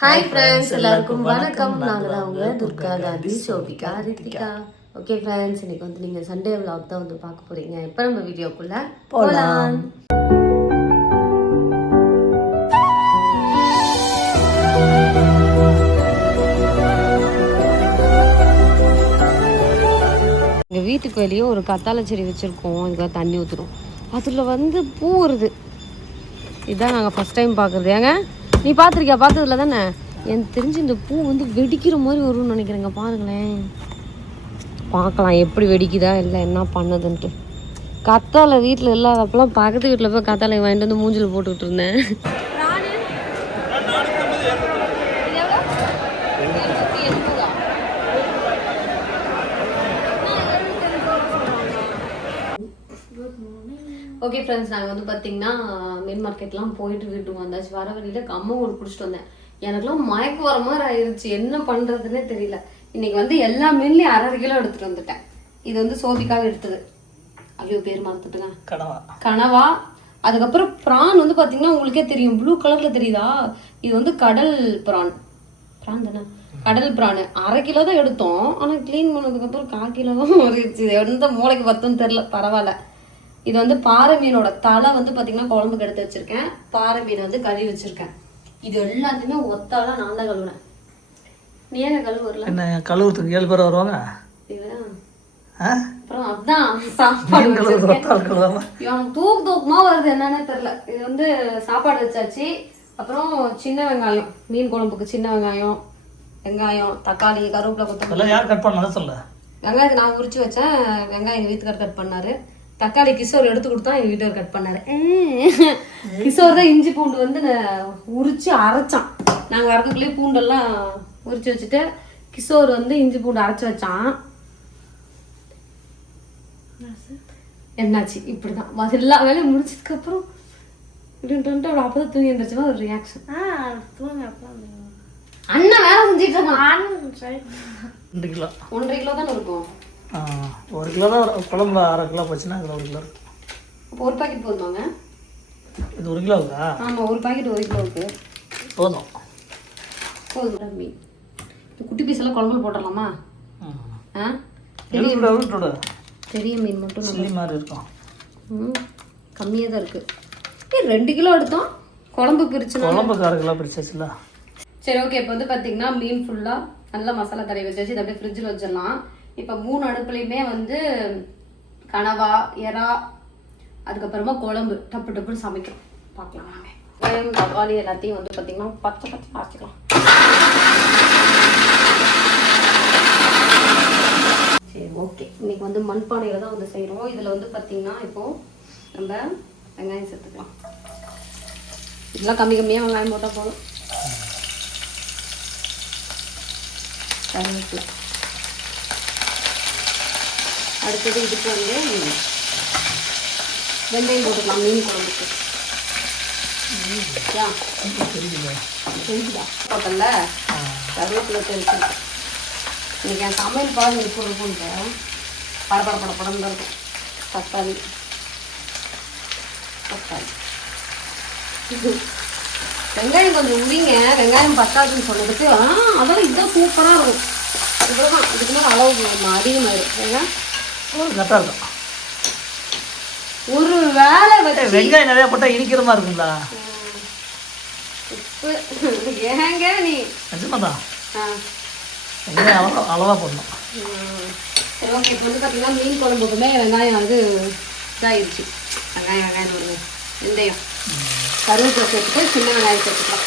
Hi friends, எல்லாருக்கும் வணக்கம். நாங்கள் தான் அவங்க துர்கா, காந்தி, சோபிகா, ரித்திகா. ஓகே ஃப்ரெண்ட்ஸ், இன்னைக்கு வந்து நீங்கள் சண்டே விலாக் தான் வந்து பார்க்க போகிறீங்க. இப்போ நம்ம வீடியோக்குள்ளே போகலாம். எங்கள் வீட்டுக்கு வெளியே ஒரு கத்தாழை செடி வச்சுருக்கோம். இதுக்காக தண்ணி ஊற்றுறோம். அதில் வந்து பூ வருது. இதுதான் நாங்கள் ஃபஸ்ட் டைம் பார்க்குறது. ஏங்க நீ பார்த்துருக்கியா? பார்த்ததில்ல தானே? எனக்கு தெரிஞ்சு இந்த பூ வந்து வெடிக்கிற மாதிரி வரும்னு நினைக்கிறேங்க. பாருங்களேன், பார்க்கலாம் எப்படி வெடிக்குதா இல்லை என்ன பண்ணுதுன்ட்டு. கத்தாழை வீட்டில் இல்லாதப்பெல்லாம் பக்கத்து வீட்டில் போய் கத்தாழை வாங்கிட்டு வந்து மூஞ்சில் போட்டுக்கிட்டு இருந்தேன். ஓகே ஃப்ரெண்ட்ஸ், நாங்கள் வந்து பார்த்தீங்கன்னா மீன் மார்க்கெட்லாம் போயிட்டு வீட்டுக்கு வந்தாச்சு. வர வழியில் கம்மங்கூழ் குடிச்சிட்டு வந்தேன். எனக்குலாம் மயக்கம் வர மாதிரி ஆயிடுச்சு. என்ன பண்ணுறதுன்னே தெரியல. இன்னைக்கு வந்து எல்லா மீன்லையும் 1/2 கிலோ எடுத்துகிட்டு வந்துட்டேன். இது வந்து சோபிக்காக எடுத்தது. ஐயோ பேர் மறந்துட்டுங்க, கனவா. அதுக்கப்புறம் ப்ரான் வந்து பார்த்தீங்கன்னா உங்களுக்கே தெரியும், ப்ளூ கலரில் தெரியுதா? இது வந்து கடல் ப்ரான் தானே, கடல் ப்ரான். 1/2 கிலோ தான் எடுத்தோம். ஆனால் க்ளீன் பண்ணதுக்கப்புறம் 1/4 கிலோ தான் வந்துருச்சு. எந்த மூளைக்கு பத்துன்னு தெரில, பரவாயில்ல. இது வந்து பாறை மீனோட தலை வந்து பார்த்தீங்கன்னா குழம்புக்கு எடுத்து வச்சிருக்கேன். பாறை மீன் வந்து கழுவி வச்சிருக்கேன். இது எல்லாத்தையுமே ஒத்தால நான் தான் கழுவுனேன். நீ ஏங்க கழுவுறல? என்ன கழுவுறதுக்கு 7 பேர் வருவாங்க. அப்புறம் அதான் சாப்பாடு தூக்கமா வருது, என்னன்னே தெரியல. இது வந்து சாப்பாடு வச்சாச்சு. அப்புறம் சின்ன வெங்காயம், மீன் குழம்புக்கு சின்ன வெங்காயம், தக்காளி, கருவேப்பிலை, கொத்தமல்லி. யார் கட் பண்ணாலும் சொல்ல. வெங்காயத்தை நான் உரிச்சு வச்சேன். வெங்காயம் எங்கள் வீட்டுக்காரர் கட் பண்ணாரு. தக்காளி கிஷோர் எடுத்து கொடுத்தா எங்கள் வீட்டுக்காரர் கட் பண்ணாரு. கிஷோர் தான் இஞ்சி பூண்டு வந்து உரிச்சு அரைச்சான். நாங்கள் வரதுக்குள்ளேயே பூண்டெல்லாம் உரிச்சு வச்சுட்டு கிஷோர் வந்து இஞ்சி பூண்டு அரைச்சி வச்சான். என்னாச்சு இப்படிதான் எல்லா வேலையும் முடிச்சதுக்கு அப்புறம் இப்படின்ட்டு அப்போ தான் தூங்கி எழுந்திரிச்சுமா ஒரு ரியாக்ஷன். அண்ணன் வேலை செஞ்சுட்டு இருக்கான். 2 கிலோ 1.5 கிலோ தானே இருக்கும். 1 கிலோ தான் குழம்புல. 1/2 கிலோ போச்சுன்னா அதில் 1 கிலோ இருக்கும். அப்போ ஒரு பாக்கெட் போதுமாங்க? இது 1 கிலோவுக்கா? ஆமாம், ஒரு பாக்கெட் 1 கிலோவுக்கு போதும். மீன் குட்டி பீஸ் எல்லாம் குழம்புல போட்டுடலாமா? பெரிய மீன் மட்டும் சில்லி மாதிரி இருக்கும். கம்மியாக தான் இருக்குது. 2 கிலோ எடுத்தோம். குழம்பு பிரிச்சு குழம்புக்கு 1/2 கிலோ பிரிச்சாச்சுல. சரி, ஓகே. இப்போ வந்து பார்த்தீங்கன்னா மீன் ஃபுல்லாக நல்லா மசாலா தடவி வச்சாச்சு. இதை அப்படியே ஃப்ரிட்ஜில் வச்சிடலாம். இப்போ 3 அடுப்புலையுமே வந்து கனவா, எறா, அதுக்கப்புறமா குழம்பு டப்பு டப்புன்னு சமைக்கிறோம். பார்க்கலாம் வாங்க. வெங்காயம், தக்காளி எல்லாத்தையும் வந்து பார்த்தீங்கன்னா பச்சை அரைச்சிக்கலாம். சரி, ஓகே. இன்னைக்கு வந்து மண்பானையில் தான் வந்து செய்கிறோம். இதில் வந்து பார்த்தீங்கன்னா இப்போது நம்ம வெங்காயம் சேர்த்துக்கலாம். இதெல்லாம் கம்மியாக வெங்காயம் போட்டால் போதும். கருவேப்பிலை. அடுத்தது இதுக்கு வந்து வெந்தயம் போட்டுக்கலாம் மீன் குழம்புக்கு. தெரிஞ்சுதா? போட்டல கருவேப்பிலை தெரிஞ்சு. இன்னைக்கு என் சமையல் பாடம் எப்படி இருக்கும்ட்டு படப்படம் தான் இருக்கும். தக்காளி வெங்காயம் கொஞ்சம் உரிங்க. வெங்காயம் பத்தாதுன்னு சொன்னதுக்கு அதெல்லாம் இதுதான் சூப்பராக இருக்கும். இவ்வளோதான். இதுக்கு மேலே அளவு அதிகமாயிடும். ஏங்க கரெக்டாக இருக்கும். ஒரு வேலை வச்சு வெங்காயம் நிறையா போட்டால் இனிக்கிற மாதிரி இருக்குங்களா? ஏங்க நீ நிஜமா தான் வெங்காயம் அளவாக போடணும். சரி, ஓகே. இப்போ வந்து பார்த்தீங்கன்னா மீன் குழம்புக்குமே வெங்காயம் வந்து இதாகிடுச்சு. வெங்காயம் ஒரு வெந்தயம், கருவேப்பிலை சேர்த்துட்டு சின்ன வெங்காயம் சேர்த்துக்கலாம்.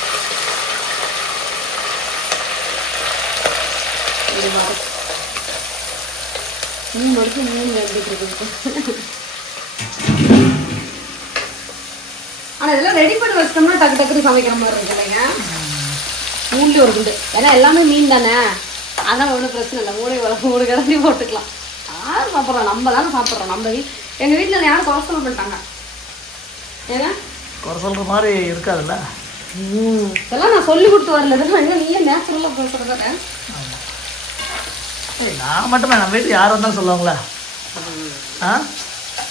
மீன் வரைக்கும் மீன் வெந்துட்டு இருக்கு. ஆனால் இதெல்லாம் ரெடி பண்ணி வச்சிட்டோம்னா டக்கு டக்குன்னு சமைக்கிற மாதிரி இருக்கு இல்லைங்க. மூணுலேயும் ஒரு குண்டு. ஏன்னா எல்லாமே மீன் தானே, அதனால் ஒன்றும் பிரச்சனை இல்லை. 3 கிளம்பி போட்டுக்கலாம். யாரும் சாப்பிட்றோம்? நம்ம தானே சாப்பிட்றோம். நம்ம எங்கள் வீட்டில் யாரும் குறை சொல்ல பண்ணிட்டாங்க. ஏன்னா குறை சொல்கிற மாதிரி இருக்காதுல்ல. இதெல்லாம் நான் சொல்லி கொடுத்து வரல. இதெல்லாம் நீயே நேச்சுரலாக பேசுகிறத. நான் மட்டுமே நம்ம வீட்டு யார் வந்தாலும் சொல்லுவாங்களா?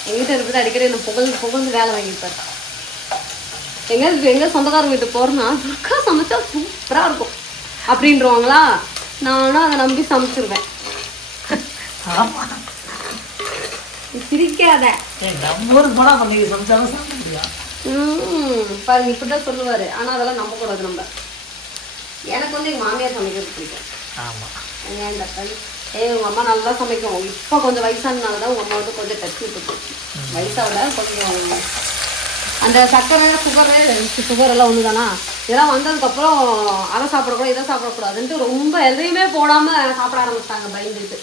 எங்கள் வீட்டில் இருக்கிறது அடிக்கடி என்ன புகழ்ந்து வேலை வாங்கிப்பார். எங்க சொந்தக்காரங்க வீட்டு போறேன்னா துர்கா சமைச்சா சூப்பரா இருக்கும் அப்படின்றவாங்களா, நானும் அதை நம்பி சமைச்சிருவேன். ஆமா, சிரிக்காத. நம்ம ஊருக்கு போனா பண்ணி சமைச்சாலும் சாப்பிட முடியும். பாருங்க இப்படிதான் சொல்லுவாரு, ஆனா அதெல்லாம் நம்ப கூடாது நம்ம. எனக்கு வந்து எங்க மாமியார் சமைக்கிறது பிடிக்கும். ஆமா, வெங்காயம் தக்காளி உங்க அம்மா நல்லா சமைக்கும். இப்போ கொஞ்சம் வயசானதுனாலதான் உங்க அம்மா வந்து கொஞ்சம் டச் விட்டு வயசாவிட கொஞ்சம் அந்த சர்க்கரை சுகர் எல்லாம் ஒண்ணுதானா, இதெல்லாம் வந்ததுக்கப்புறம் அதை சாப்பிடக்கூடாது இதை சாப்பிடக்கூடாதுன்ட்டு ரொம்ப எதையுமே போடாம சாப்பிட ஆரம்பிச்சிட்டாங்க பயந்துட்டு.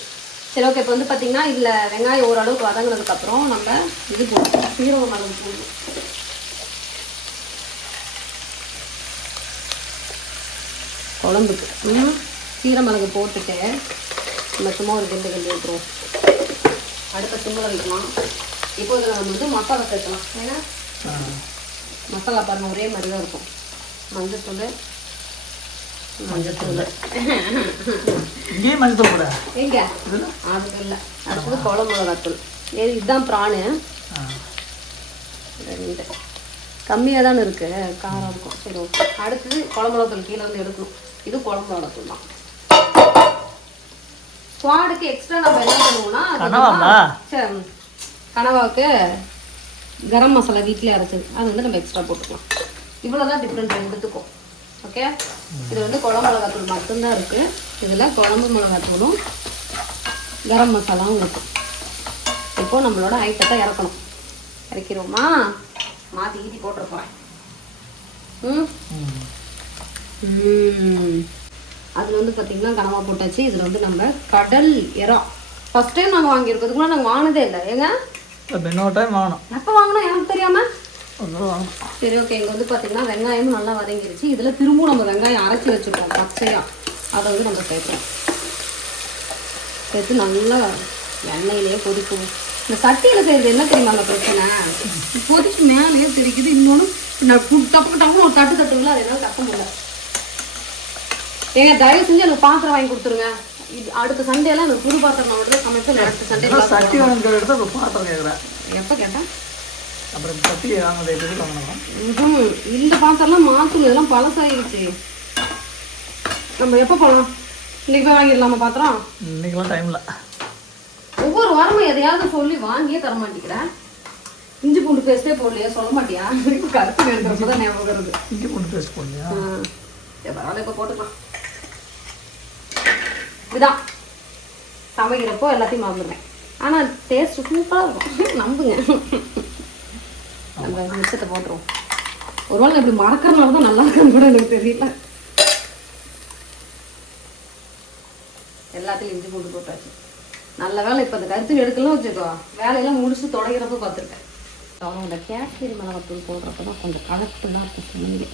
சரி ஓகே, இப்போ வந்து பார்த்தீங்கன்னா இதில் வெங்காயம் ஓரளவுக்கு வதங்கினதுக்கப்புறம் நம்ம இது போடுவோம், சீரக மிளகு போடுவோம். குழம்புக்கு சீரக மிளகு போட்டுட்டு நம்ம சும்மா ஒரு கிண்டு விட்டுருவோம். அடுத்த சிம்மில் வைக்கலாம். இப்போ இதில் நம்ம வந்து மசாலா சேர்க்கலாம். ஏன்னா மசாலா பாருங்கள் ஒரே மாதிரி தான் இருக்கும். மஞ்சத்தூள் இங்கேயும் மஞ்சத்தூள் கூட எங்க அதுக்கு இல்லை, அடுத்தது குழம்பு மிளகாத்தூள். இதுதான் ப்ரானு. ரெண்டு கம்மியாக தானே இருக்குது, காரம் இருக்கும். சரி ஓகே, அடுத்தது குழம்பு மிளகாத்தூள் கீழே வந்து எடுக்கணும். இது குழம்பு மிளகாத்தூள் தான். ஸ்குவாடுக்கு எக்ஸ்ட்ரா நம்ம என்ன பண்ணுவோம்னா கனவாவுக்கு கரம் மசாலா வீட்டிலே அரைச்சது, அது வந்து நம்ம எக்ஸ்ட்ரா போட்டுக்கலாம். இவ்வளோதான் டிஃப்ரெண்ட் ரெண்டுத்துக்கும். ஓகே, இது வந்து குழம்பு மிளகாத்தூள் மட்டும்தான் இருக்குது. இதில் குழம்பு மிளகாத்தூளும் கரம் மசாலாவும் இருக்கும். இப்போது நம்மளோட ஐட்டத்தை இறக்கணும். இறக்கிடுவோமா? மாற்றி ஈட்டி போட்டிருப்போம். அதில் வந்து பார்த்திங்கன்னா கனவா போட்டாச்சு. இதில் வந்து நம்ம கடல் இறா ஃபஸ்ட் டைம் நாங்கள் வாங்கியிருக்கிறதுக்கு கூட நாங்கள் வாங்கினதே இல்லை. ஏங்க இன்னொரு டைம் வாங்கணும். எப்போ வாங்கினோம் எனக்கு தெரியாமல். வாங்கணும். சரி ஓகே, இங்கே வந்து பார்த்திங்கன்னா வெங்காயமும் நல்லா வதங்கிருச்சு. இதில் திரும்பவும் நம்ம வெங்காயம் அரைச்சி வச்சுருக்கோம் பச்சையாக, அதை வந்து நம்ம சேர்க்கணும். சேர்த்து நல்லா எண்ணெயிலேயே கொதிக்கும். இந்த சட்டியில் செய்கிறது என்ன தெரியுமா அந்த பிரச்சனை, கொதிக்கு மேலேயே தெரிக்குது. இன்னொன்று நான் டப்பு டப்புன்னு ஒரு தட்டு தட்டுங்களா, அது என்னால் தட்ட முடியல. ஏங்க தயவு செஞ்சு எனக்கு பாத்திரம் வாங்கி கொடுத்துருங்க. இது அடுத்த சண்டேலாம் எனக்கு புது பாத்திரம் நான் விட சமைப்பேன். அடுத்த சண்டே சட்டி வாங்க எடுத்து இப்போ பாத்திரம் கேட்குறேன். எப்போ கேட்டேன்? அப்புறம் சட்டி வாங்கினது எப்படி வாங்கணும்? இந்த பாத்திரம்லாம் மாற்றணும், இதெல்லாம் பழசாயிருச்சு. நம்ம எப்போ போகலாம்? இன்னைக்கு போய் வாங்கிடலாமா பாத்திரம்? இன்னைக்கெல்லாம் டைமில். ஒவ்வொரு வாரமும் எதையாவது சொல்லி வாங்கியே தர மாட்டேங்கிறேன். இஞ்சி பூண்டு பேஸ்ட்டே போடலையா, சொல்ல மாட்டியா? கருத்து நேரத்தில் தான் ஞாபகம் வருது. இஞ்சி பூண்டு பேஸ்ட் போடலையா? பரவாயில்ல, இப்போ போட்டுக்கலாம். இதுதான் சமைக்கிறப்போ எல்லாத்தையும் மறந்துடுவேன், ஆனால் டேஸ்ட் சூப்பராக இருக்கும், நம்புங்க. நம்ம மிச்சத்தை போட்டுருவோம். ஒரு வேளை இப்படி மறக்கிறதுனால தான் நல்லா இருக்குன்னு கூட எனக்கு தெரியல. எல்லாத்தையும் இஞ்சி பூண்டு போட்டாச்சு. நல்ல வேலை இப்போ அந்த கருத்து எடுக்கலாம் வச்சுக்கோ, வேலையெல்லாம் முடிச்சு தொடங்கிறப்ப பார்த்துருக்கேன். அப்புறம் இந்த காஷ்மீரி மிளகாத்தூள் போடுறப்ப தான் கொஞ்சம் கலர்ஃபுல்லாக இருக்கும். சொன்னீங்க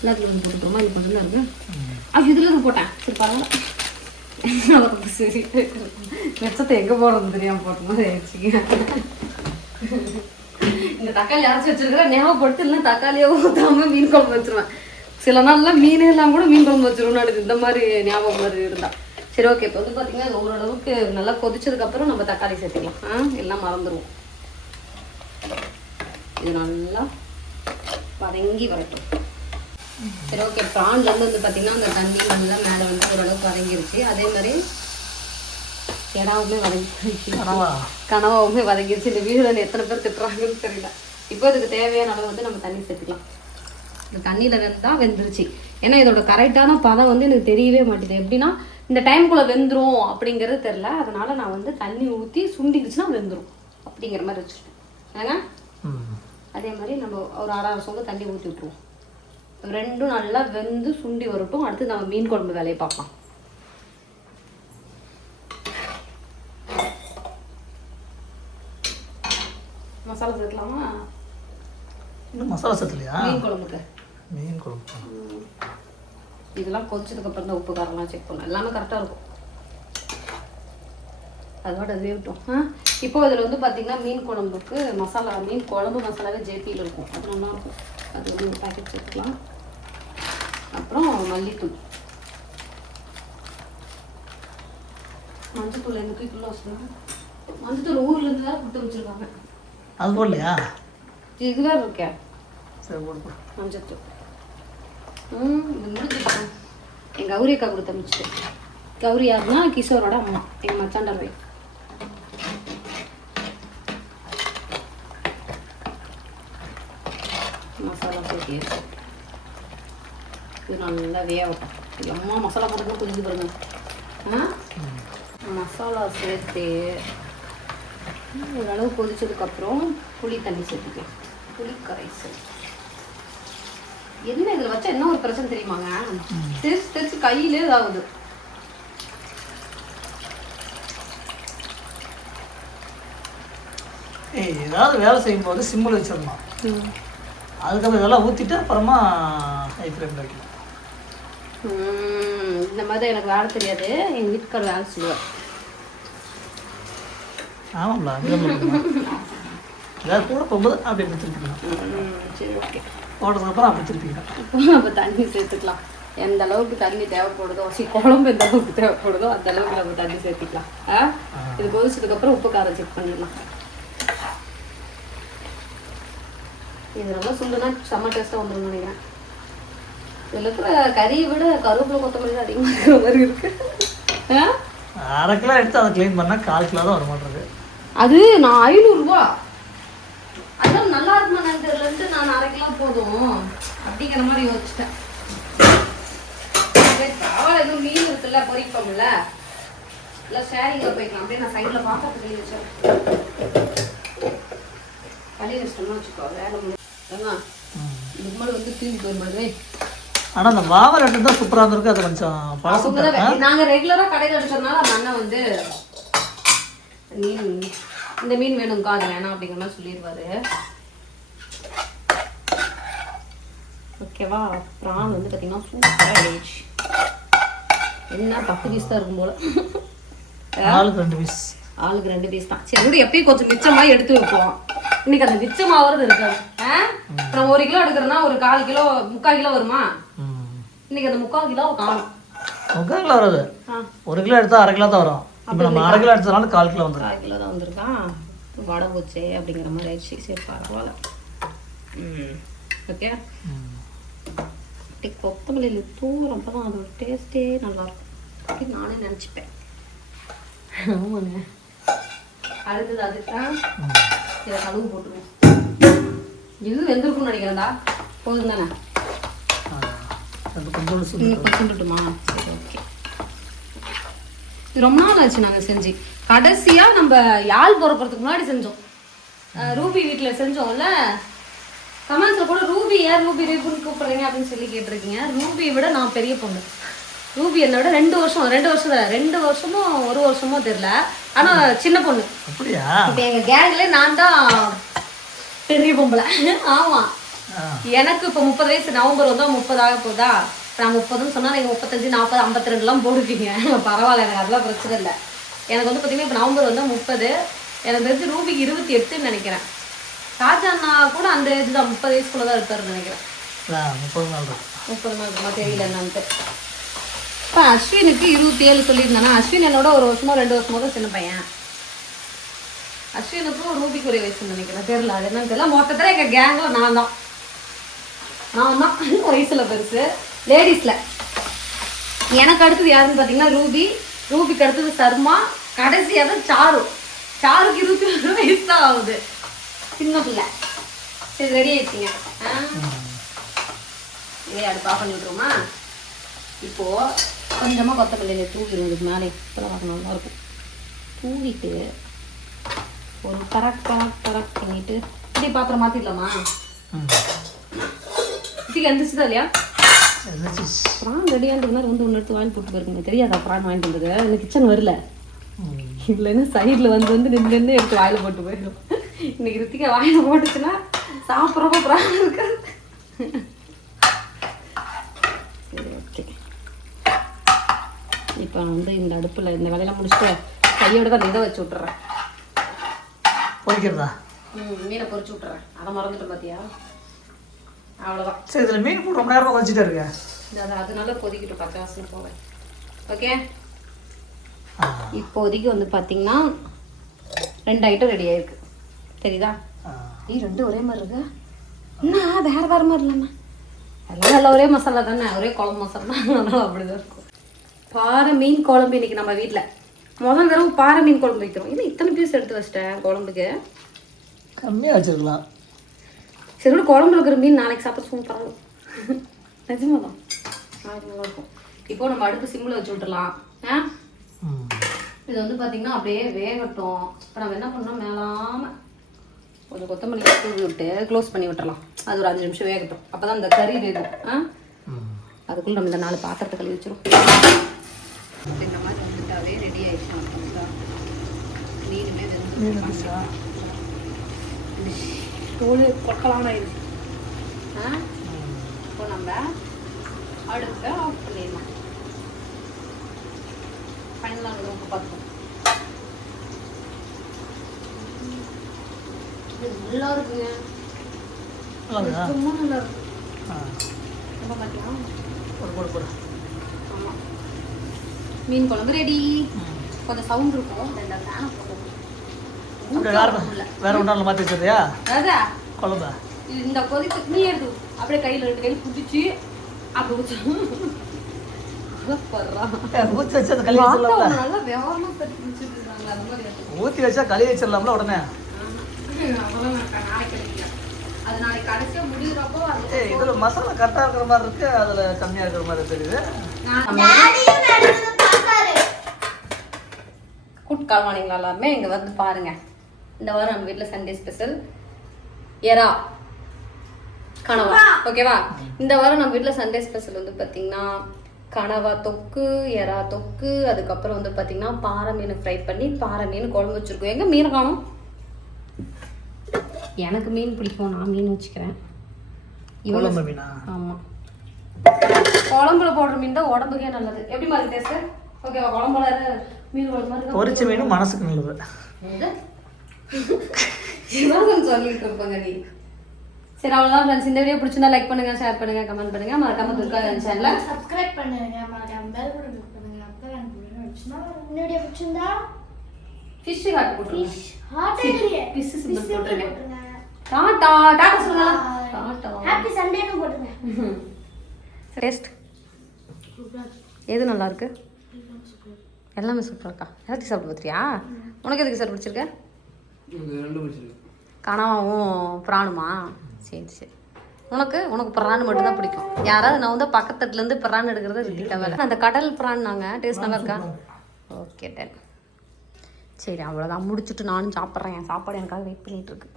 எல்லாத்துலையும் போட்டுட்டோமா? இது கொஞ்சம் தான் இருக்குது. அது இதில் போட்டேன். சரி பரவாயில்ல, சரி மிச்சத்தை எங்கே போடுறது தெரியாமல் போட்ட மாதிரி ஆயிடுச்சுங்க. இந்த தக்காளி அரைச்சி வச்சிருக்கிறேன் ஞாபகப்படுத்து, இல்லை தக்காளியை ஊற்றாமல் மீன் குழம்பு வச்சுருவேன். சில நாள்லாம் மீன் எல்லாம் கூட மீன் குழம்பு வச்சிருவோம் அடுத்து, இந்த மாதிரி ஞாபகம் மாதிரி இருந்தால். சரி ஓகே, இப்போ வந்து பார்த்தீங்கன்னா அது ஓரளவுக்கு நல்லா கொதிச்சதுக்கப்புறம் நம்ம தக்காளி சேர்த்துக்கலாம். எல்லாம் மறந்துடுவோம். இது நல்லா வதங்கி வரட்டும். சரி ஓகே, ப்ரான்லேருந்து வந்து பார்த்தீங்கன்னா அந்த தண்ணி நல்லா மேலே வந்து ஓரளவுக்கு வதங்கிருச்சு. அதே மாதிரி கெடாவுமே வதங்கிருச்சு, கனவாவுமே வதங்கிருச்சு. இந்த வீடியோவில் எத்தனை பேர் திட்டுறாங்கன்னு தெரியல. இப்போ இதுக்கு தேவையான அளவு வந்து நம்ம தண்ணி சேர்த்துக்கலாம். இந்த தண்ணியில் வெந்தால் வெந்துருச்சு. ஏன்னா இதோட கரெக்டான பதம் வந்து எனக்கு தெரியவே மாட்டேது. எப்படின்னா இந்த டைமுக்குள்ளே வெந்துடும் அப்படிங்கிறது தெரில. அதனால் நான் வந்து தண்ணி ஊற்றி சுண்டிடுச்சுன்னா வெந்துடும் அப்படிங்கிற மாதிரி வச்சுருக்கேன். ஏங்க அதே மாதிரி நம்ம ஒரு அரை சொம்பு தண்ணி ஊற்றி விட்ருவோம். ரெண்டும் நல்லா வெந்து சுண்டி வரட்டும். அடுத்து நம்ம மீன் குழம்பு வேலையை பார்க்கலாம். மசாலா சேர்க்கலாமா? இன்னும் மசாலா சேர்த்துலையா? மீன் குழம்புக்கு மீன் குழம்பு இதெல்லாம் கொதிச்சதுக்கப்புறம் தான் உப்பு காரம்லாம் செக் பண்ணணும். எல்லாமே கரெக்டாக இருக்கும். அதோட வேகட்டும். இப்போ இதில் வந்து பார்த்தீங்கன்னா மீன் குழம்புக்கு மசாலா, மீன் குழம்பு மசாலாவே ஜேபியில் இருக்கும், அது நல்லாயிருக்கும். அது வந்து ஒரு பேக்கெட் சேர்த்துக்கலாம். அப்புறம் மல்லித்தூள், மஞ்சத்தூள் எதுக்கு இவ்வளோ வச்சுருக்காங்க? மஞ்சத்தூள் ஊர்லேருந்து வேறு கொடுத்து வச்சுருக்காங்க. அது போடலையா? இது வேறு இருக்கே. சரி போடு. மஞ்சத்தூள். இது முடிஞ்சிருச்சு. எங்கள் கௌரி அக்கா கொடுத்து அனுப்பிச்சிட்டு. கௌரி யாருன்னா கிஷோரோட அம்மா, எங்கள் மச்சாண்டர் வைஃப். மசாலா சேர்த்து இது நல்லா வேகட்டும். இது அம்மா மசாலா போட்டு கொதிஞ்சு பாருங்க. மசாலா சேர்த்து ஓரளவு கொதிச்சதுக்கப்புறம் புளி தண்ணி சேர்த்துக்கலாம். புளி கரைசல். என்ன இதில் வச்சா என்ன ஒரு பிரச்சனை தெரியுமாங்க, தெரிச்சு தெரிச்சு கையிலே இதாகுது. ஏதாவது வேலை செய்யும்போது சிம்மில் வச்சிடலாம். அதுக்கப்புறம் இதெல்லாம் ஊற்றிட்டு அப்புறமா ஹை ஃப்ளேமில் வைக்கணும். இந்த மாதிரி எனக்கு வேலை தெரியாது, எங்கள் வீட்டுக்கார வேலை சொல்லுவார். ஆமாம்ல ஏதாவது கூட போகும்போது அப்படி எப்படி திருப்பிக்கலாம். சரி ஓகே. போட்டதுக்கப்புறம் அப்படி திருப்பிக்கலாம். இப்போ நம்ம தண்ணி சேர்த்துக்கலாம். எந்த அளவுக்கு தண்ணி தேவைப்படுதோ, குழம்பு எந்த அளவுக்கு தேவைப்படுதோ அந்த அளவுக்கு நம்ம தண்ணி சேர்த்துக்கலாம். இது கொதிச்சதுக்கப்புறம் உப்பு காரம் செக் பண்ணிடலாம். இது நல்லா சுண்டுனா செம்ம டேஸ்ட்டாக வந்துடும் நினைக்கிறேன். இதில் இருக்கிற கறியை விட கருவேப்பிலை கொத்தமல்லி தான் அதிகமாக இருக்கிற மாதிரி இருக்கு. 1/2 கிலோ எடுத்து அதை க்ளீன் பண்ணால் 1/4 கிலோ தான் வர மாட்டேங்குது. அது நான் 500 ரூபா. அதான் நல்லா இருக்குமா நினைக்கிறதுலேருந்து நான் 1/2 கிலோ போதும் அப்படிங்கிற மாதிரி யோசிச்சிட்டேன். அவள் எதுவும் மீன் இருக்குல்ல, பொறிப்போம்ல, இல்லை ஷேரிங்கில் போய்க்கலாம். அப்படியே நான் சைடில் பாத்திரத்தை கழுவி வச்சேன். கழுவி வச்சிட்டோம்னா வச்சுக்கோ வேலை முடியும். இதுக்கு மேலே வந்து தூங்கி போயிருமாது. ஆனால் அந்த மாவை ரெண்டு தான் சூப்பராக இருந்திருக்கு. அது கொஞ்சம் பழசம். நாங்கள் ரெகுலராக கடையில் எடுக்கிறதுனால அந்த அண்ணன் வந்து மீன் இந்த மீன் வேணும்க்கா அது வேணாம் அப்படிங்கிற மாதிரி சொல்லிடுவாரு. ஓகேவா? ப்ரான் வந்து பார்த்தீங்கன்னா சூப்பராக ஆயிடுச்சு. என்ன 10 பீஸ் தான் இருக்கும் போல. ஆளுக்கு 2 பீஸ். ஆளுக்கு 2 பீஸ் தான். சரி விட எப்பயும் கொஞ்சம் மிச்சமாக எடுத்து வைப்போம். இன்னைக்கு அந்த மிச்சமாகிறது இருக்காது. நம்ம 1 கிலோ எடுக்கிறோன்னா ஒரு 1/4 கிலோ 3/4 கிலோ வருமா? இன்னைக்கு அந்த 3/4 கிலோ காணும். 3/4 கிலோ வராது. 1 கிலோ எடுத்தால் 1/2 கிலோ தான் வரும். இப்போ நம்ம 1/2 கிலோ எடுத்ததுனால 1/4 கிலோ வந்துடும். 1/4 கிலோ தான் வந்திருக்கான். வடை போச்சே அப்படிங்கிற மாதிரி ஆயிடுச்சு. சரி பரவாயில்ல. ஓகே. கொத்தமல்லியில் தூங்குறப்ப தான் அதோட டேஸ்ட்டே நல்லாயிருக்கும் அப்படின்னு நானே நினச்சிப்பேன். ஆமாங்க. அடுத்தது அதுதான் இதை கழுவு போட்டுருவோம். இது வெந்திருக்கும்னு நினைக்கிறேன்டா. போதும் தானே? கொஞ்சம் சுண்டுட்டுமா? சரி ஓகே. ரொம்ப நாள் ஆச்சு நாங்கள் செஞ்சு. கடைசியாக நம்ம யாழ் போகிறதுக்கு முன்னாடி செஞ்சோம். ரூபி வீட்டில் செஞ்சோம்ல. கமெண்ட்ஸில் கூட ரூபி ஏன் ரூபின்னு கூப்பிட்றீங்க அப்படின்னு சொல்லி கேட்டிருக்கீங்க. ரூபியை விட நான் பெரிய பொண்ணு. ரூபி என்னை விட 2 வருஷமோ 1 வருஷமோ தெரியல. ஆனால் சின்ன பொண்ணு. அப்படியா? இப்போ எங்கள் கேங்கில் நான் தான் பெரிய பொம்பளை. ஆமாம். எனக்கு இப்போ 30 வயசு. நவம்பர் வந்தால் 30 ஆக போதா. நான் 30ன்னு சொன்னால் நீங்கள் 35, 40, 52லாம் போடுவீங்க. பரவாயில்ல, எனக்கு அதெல்லாம் பிரச்சனை இல்லை. எனக்கு வந்து பார்த்தீங்கன்னா இப்போ நவம்பர் வந்தால் 30. எனக்கு தெரிஞ்சு ரூபிக்கு 28ன்னு நினைக்கிறேன். ராஜா அண்ணா கூட அந்த ஏஜ் தான், 30 வயசுக்குள்ளே தான் இருப்பாருன்னு நினைக்கிறேன். 30 நாள் இருக்குமா தெரியல என்னான்ட்டு. இப்போ அஸ்வினுக்கு 27 சொல்லியிருந்தானா. அஸ்வின் என்னோட 1 வருஷமோ 2 வருஷமோ தான் சின்ன பையன். அஸ்வினுக்கும் ரூபிக்கு ஒரே வயசுன்னு நினைக்கிறேன். தெரியல, அது என்னன்னு தெரியல. மொத்தத்தில் எங்கள் கேங்கில் நான் தான் வயசில் பெருசு லேடிஸில். எனக்கு அடுத்தது யாருன்னு பார்த்தீங்கன்னா ரூபிக்கு அடுத்தது சர்மா, கடைசியாக தான் சாருக்கு 21 வயசு தான் ஆகுது. சின்ன பிள்ளை. சரி ரெடி ஆயிடுச்சிங்க. இதே அடுப்பு ஆஃப் பண்ணி விட்டுருமா? இப்போது கொஞ்சமாக கொத்தமல்லியில் தூக்கிடும். இதுக்கு மேலே இப்போதான் பார்க்க நல்லாயிருக்கும். தூவிட்டு ஒரு கரெக்ட் பண்ணிவிட்டு இப்படி பாத்திரம் மாற்றிடலாமா? இப்படிக்கு எந்திரிச்சுதா இல்லையா? ப்ரான் ரெடியாகிறது மாதிரி வந்து ஒன்று எடுத்து வாங்கி போட்டு போயிருக்குங்க. தெரியாதா ப்ரான் வாங்கிட்டு வந்தது? எனக்கு கிச்சன் வரல. இல்லைன்னா சைடில் வந்து நின்று எடுத்து வாயில் போட்டு போயிடும். இன்னைக்கு ரித்திகா வாயில் போட்டுச்சுன்னா சாப்பிட்றப்ப ப்ரான் இருக்கு. சரி ஓகே. இப்போ வந்து இந்த அடுப்பில் இந்த வேலையெல்லாம் முடிச்சுட்டு கையோட தான் இதை வச்சு விட்டுறேன். பொரிக்கிறதா? மீனை பொரிச்சு விட்டுறேன். அதை மறந்துட்டு பார்த்தியா? அவ்வளோதான். சரி, இதில் மீன் போட்டு ரொம்ப நேரம் வச்சுட்டே இருக்கேன். அதனால கொதிக்கிட்டு 10 வாசனை போவேன். ஓகே. இப்போதைக்கு வந்து பார்த்தீங்கன்னா 2 ஐட்டம் ரெடி ஆயிருக்கு. தெரியுதா? 2 ஒரே மாதிரி இருக்கு. என்ன வேற மாதிரி இல்லைண்ணா எல்லாம் எல்லாம் ஒரே மசாலா தானே, ஒரே குழம்பு மசாலா தான், அதனால அப்படிதான் இருக்கும். பாறை மீன் குழம்பு இன்னைக்கு நம்ம வீட்டில் முதல் தடவை பாறை மீன் குழம்பு வைக்கிறோம். இன்னும் இத்தனை பீஸ் எடுத்து வச்சிட்டேன் குழம்புக்கு. கம்மியாக வச்சிருக்கலாம். சரி கூட குழம்புல இருக்கிற மீன் நாளைக்கு சாப்பிட சூப்பராக இருக்கும். நிஜமா தான் நல்லா இருக்கும். இப்போ நம்ம அடுப்பு சிம்மில் வச்சு விட்டுலாம். இது வந்து பார்த்தீங்கன்னா அப்படியே வேகட்டும். இப்போ நம்ம என்ன பண்ணோம், மேலாமல் கொஞ்சம் கொத்தமல்லி தூவி விட்டு க்ளோஸ் பண்ணி விட்டுறலாம். அது ஒரு 5 நிமிஷம் வேகட்டும். அப்போ தான் இந்த கறி வேகும். அதுக்குள்ளே நம்ம இந்த 4 பாத்திரத்தை கழுவி வச்சிடும். இந்த மாதிரி வந்துட்டாவே ரெடி ஆகிடுச்சு. மீனுமே வெந்து தோல் கொட்டலான ஆயிடுச்சு. இப்போ நம்ம அடுப்பை ஆஃப் பண்ணிடலாம். ஃபைனலாக உப்பு பார்த்துக்கோம். இது நல்லா இருக்குங்க, ரொம்ப நல்லா இருக்கு. ரொம்ப பார்க்கலாம். ஆமாம், மீன் குழம்பு ரெடி. கொஞ்சம் சவுண்ட் இருக்கும். ரெண்டு ஃபேனை போடுவோம். வேற ஒன்றால் மாற்றி வச்சதையா அதான் குழம்பா இந்த கொதிப்பு நீ எடுத்து அப்படியே கையில் 2 கையில் குதிச்சு அப்படி ஊற்றி வச்சு அதை கழுவி வச்சிடலாம்ல. நல்லா விவரமா தட்டி குடிச்சிட்டு இருக்காங்க. அந்த மாதிரி ஊற்றி வச்சா கழுவி வச்சிடலாம்ல உடனே. அது நாளைக்கு கடைசியா முடிகிறப்போ இதுல மசாலா கரெக்டாக இருக்கிற மாதிரி இருக்கு, அதுல கம்மியா இருக்கிற மாதிரி தெரியுது. கூட்கால்வானிங்களா எல்லாருமே இங்க வந்து பாருங்க. இந்த வாரம் நம்ம வீட்டில் சண்டே ஸ்பெஷல் எறா கனவா. ஓகேவா? இந்த வாரம் நம்ம வீட்டில் சண்டே ஸ்பெஷல் வந்து பார்த்தீங்கன்னா கனவா தொக்கு, எறா தொக்கு, அதுக்கப்புறம் வந்து பார்த்தீங்கன்னா பாறை மீன் ஃப்ரை பண்ணி பாறை மீன் குழம்பு வச்சுருக்கோம். எங்கே மீன் காணும்? எனக்கு மீன் பிடிக்கும், நான் மீன் வச்சுக்கிறேன். குழம்பு மீனா? ஆமாம், குழம்புல போடுற மீன் தான் உடம்புக்கே நல்லது. எப்படி மாதிரி டேஸ்ட்டு? ஓகேவா? குழம்புல மீன் குழம்பு மாதிரி பொரிச்ச மீனும் மனசுக்கு நல்லது. சொல்லிட்டு இருப்பாங்க நீ. சரி, அவ்வளோதான் ஃப்ரெண்ட்ஸ். இந்த வீடியோ பிடிச்சிருந்தா லைக் பண்ணுங்க, ஷேர் பண்ணுங்க, கமெண்ட் பண்ணுங்க. மறக்காம துர்கா சேனலை சப்ஸ்கிரைப் பண்ணுங்க, மறக்காம பெல் பட்டன் கிளிக் பண்ணுங்க. அப்பதான் எனக்கு வீடியோ பிடிச்சிருந்தா ஃபிஷ் ஹார்ட் போட்டுருங்க. ஹார்ட் ஏரியா ஃபிஷ் சிம்பிள் போட்டுருங்க. போட்டுருங்க. டாடா டாடா சொல்லுங்க. டாடா. ஹாப்பி சண்டேன்னு போட்டுருங்க. டேஸ்ட் எது நல்லா இருக்கு? எல்லாமே சூப்பராக இருக்கா? எல்லாத்தையும் சாப்பிட்டு பார்த்தியா? உனக்கு எதுக்கு சார் பிடிச்சிருக்க? கனவாவும் பிராணுமா? சரி சரி. உனக்கு பிரான் மட்டும் தான் பிடிக்கும். யாராவது நான் வந்து பக்கத்துலேருந்து பிரான் எடுக்கிறது ரிப்பீட்டாக வேலை. அந்த கடல் பிரான் நாங்கள் டேஸ்ட் நல்லா இருக்கா? Okay done. சரி, அவ்வளோதான். முடிச்சுட்டு நானும் சாப்பிட்றேன். என் சாப்பாடு எனக்காக வெயிட் பண்ணிகிட்டு இருக்கு.